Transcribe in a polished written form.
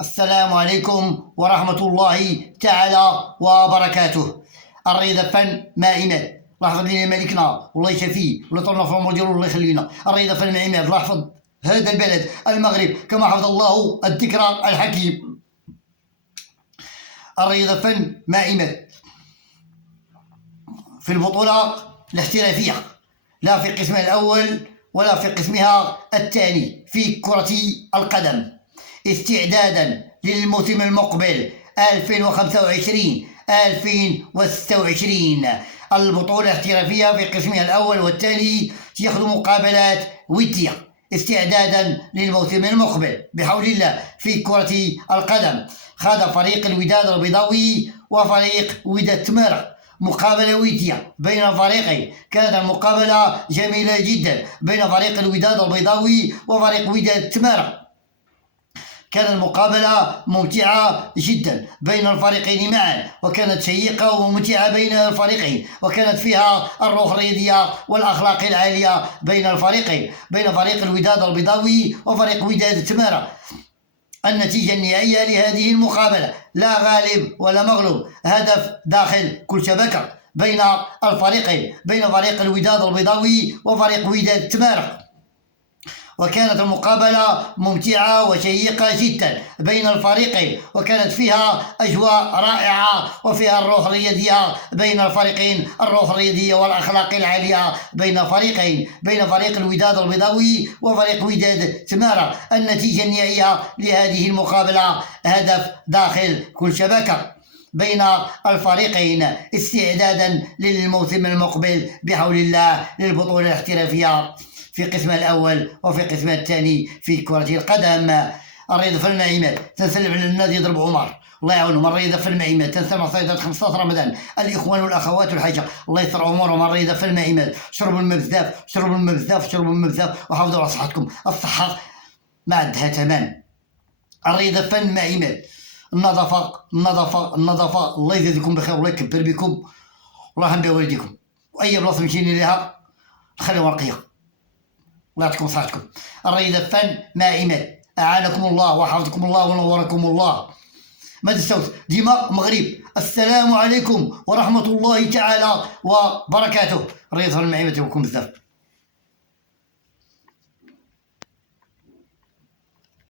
السلام عليكم ورحمة الله تعالى وبركاته. الرياضة فن مائمات، الله يحفظ لنا ملكنا والله يشافيه ولا يطول في العمر ديالو الله يخلينا. الرياضة فن مائمات، الله يحفظ هذا البلد المغرب كما حفظ الله الذكرى الحكيم. الرياضة فن مائمات في البطولة الاحترافية، لا في قسمها الأول ولا في قسمها الثاني في كرة القدم، استعدادا للموسم المقبل 2025-2026. البطولة الاحترافية في قسمها الأول والثاني يأخذ مقابلات ودية استعدادا للموسم المقبل بحول الله. في كرة القدم خاض فريق الوداد البيضاوي وفريق وداد تمارة مقابلة ودية بين الفريقين. كانت المقابلة جميلة جدا بين فريق الوداد البيضاوي وفريق وداد تمارة. كانت المقابلة ممتعة جدا بين الفريقين معا، وكانت شيقة وممتعة بين الفريقين، وكانت فيها الروح الرياضية والأخلاق العالية بين الفريقين، بين فريق الوداد البيضاوي وفريق وداد تمارة. النتيجة النهائية لهذه المقابلة لا غالب ولا مغلوب، هدف داخل كل شبكة بين الفريقين، بين فريق الوداد البيضاوي وفريق وداد تمارة. وكانت المقابلة ممتعة وشيقة جدا بين الفريقين، وكانت فيها أجواء رائعة وفيها الروح الرياضية بين الفريقين، الروح الرياضية والأخلاق العالية بين الفريقين، بين فريق الوداد البيضاوي وفريق وداد تمارة. النتيجة النهائية لهذه المقابلة هدف داخل كل شبكة بين الفريقين استعدادا للموسم المقبل بحول الله للبطولة الاحترافية في قسمها الأول وفي قسمها الثاني في كرة القدم. الرياضة في المائمات تنسلم على النادي يضرب عمر الله يعاونهم. الرياضة في المائمات تنسلم على صيدات 15 رمضان. الإخوان والأخوات والحاجة الله يستر عمرهم. الرياضة في المائمات، شربوا الماء بزاف، شربوا الماء بزاف، شربوا الماء بزاف، وحافظوا على صحتكم. الصحة ما عندها ثمن. الرياضة في المائمات، النظافة النظافة النظافة. الله يزيدكم بخير والله يكبر بكم والله يرحم بوالديكم. وأي بلاصة مشينا لها خليها ورقية الله يعطيكم صحتكم. الرياضة فن مائمات، أعانكم الله وحفظكم الله ونوركم الله. مدى الصوت ديما مغرب. السلام عليكم ورحمة الله تعالى وبركاته. الرياضة فن مائمات يباركم بزاف.